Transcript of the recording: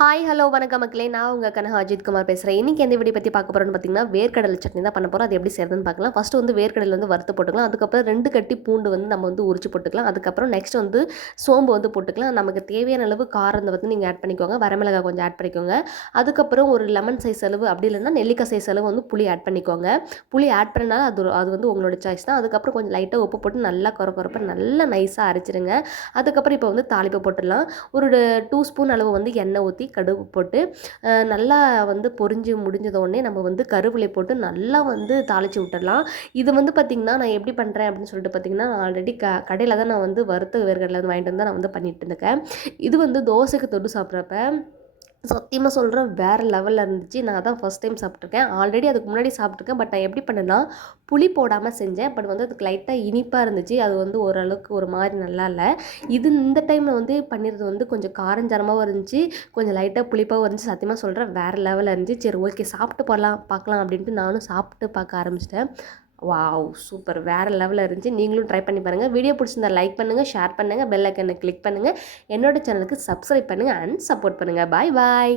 Hi hello வணக்கம் மக்களே, நான் உங்கள் கனகா அஜித் குமார் பேசுகிறேன். இன்றைக்கி எந்த வீடியோ பற்றி பார்க்க போகிறோன்னு பார்த்தீங்கன்னா, வேர்க்கடலை சட்னி தான் பண்ண போகிறோம். அது எப்படி செய்யறதுன்னு பார்க்கலாம். ஃபஸ்ட்டு வந்து வேர்க்கடலை வந்து வறுத்து போட்டுக்கலாம். அதுக்கப்புறம் 2 கட்டி பூண்டு வந்து நம்ம வந்து உரிச்சு போட்டுக்கலாம். அதுக்கப்புறம் நெக்ஸ்ட் வந்து சோம்பு வந்து போட்டுக்கலாம். நமக்கு தேவையான அளவு காரம் வந்து நீங்கள் ஆட் பண்ணிக்கோங்க. வரமிளகாய் கொஞ்சம் ஆட் பண்ணிக்கோங்க. அதுக்கப்புறம் ஒரு லெமன் சைஸ் அளவு, அப்படி இல்லைன்னா நெல்லிக்காய் சைஸ் அளவு வந்து புளி ஆட் பண்ணிக்கோங்க. புளி ஆட் பண்ணாலும் அது வந்து உங்களோட சாய்ஸ் தான். அதுக்கப்புறம் கொஞ்சம் லைட்டாக உப்பு போட்டு நல்லா கொரப்ப நல்லா நைஸாக அரைச்சிருங்க. அதுக்கப்புறம் இப்போ வந்து தாளிப்பு போட்டுடலாம். ஒரு 2 ஸ்பூன் அளவு வந்து எண்ணெய் ஊற்றி கடுகு போட்டு நல்லா வந்து பொரிஞ்சு முடிஞ்சதோடனே நம்ம வந்து கருவேப்பிலை போட்டு நல்லா வந்து தாளித்து விட்டுடலாம். இது வந்து பார்த்திங்கன்னா நான் எப்படி பண்ணுறேன் அப்படின்னு சொல்லிட்டு பார்த்திங்கன்னா, ஆல்ரெடி கடையில் தான் நான் வந்து வறுத்த வேர்க்கடலை வந்து வாங்கிட்டு வந்து நான் வந்து பண்ணிட்டு இருந்தேன். இது வந்து தோசைக்கு தொட்டு சாப்பிட்றப்ப சத்தியமாக சொல்கிறேன், வேறு லெவலில் இருந்துச்சு. நான் தான் ஃபஸ்ட் டைம் சாப்பிட்ருக்கேன். ஆல்ரெடி அதுக்கு முன்னாடி சாப்பிட்ருக்கேன். பட் நான் எப்படி பண்ணேன்னா, புளி போடாமல் செஞ்சேன். பட் வந்து அதுக்கு லைட்டாக இனிப்பாக இருந்துச்சு. அது வந்து ஓரளவுக்கு ஒரு மாதிரி நல்லா இல்லை. இந்த டைமில் வந்து பண்ணிடுறது வந்து கொஞ்சம் காரஞ்சாரமாகவும் இருந்துச்சு, கொஞ்சம் லைட்டாக புளிப்பாகவும் இருந்துச்சு. சத்தியமாக சொல்கிறேன், வேறு லெவலில் இருந்துச்சு. சரி ஓகே, சாப்பிட்டு பார்க்கலாம் அப்படின்ட்டு நானும் சாப்பிட்டு பார்க்க ஆரம்பிச்சிட்டேன். வாவ், சூப்பர், வேறு லெவலில் இருந்துச்சு. நீங்களும் ட்ரை பண்ணி பாருங்கள். வீடியோ பிடிச்சிருந்தா லைக் பண்ணுங்கள், ஷேர் பண்ணுங்கள், பெல் ஐக்கனை கிளிக் பண்ணுங்கள். என்னோட சேனலுக்கு சப்ஸ்கிரைப் பண்ணுங்கள் அண்ட் சப்போர்ட் பண்ணுங்கள். பாய் பாய்.